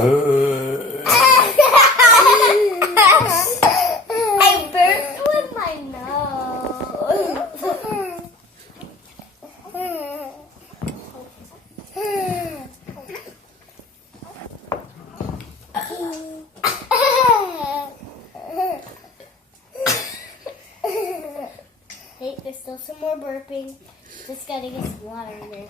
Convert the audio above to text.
I burped with my nose. Hey, there's still some more burping. Just gotta get some water in there.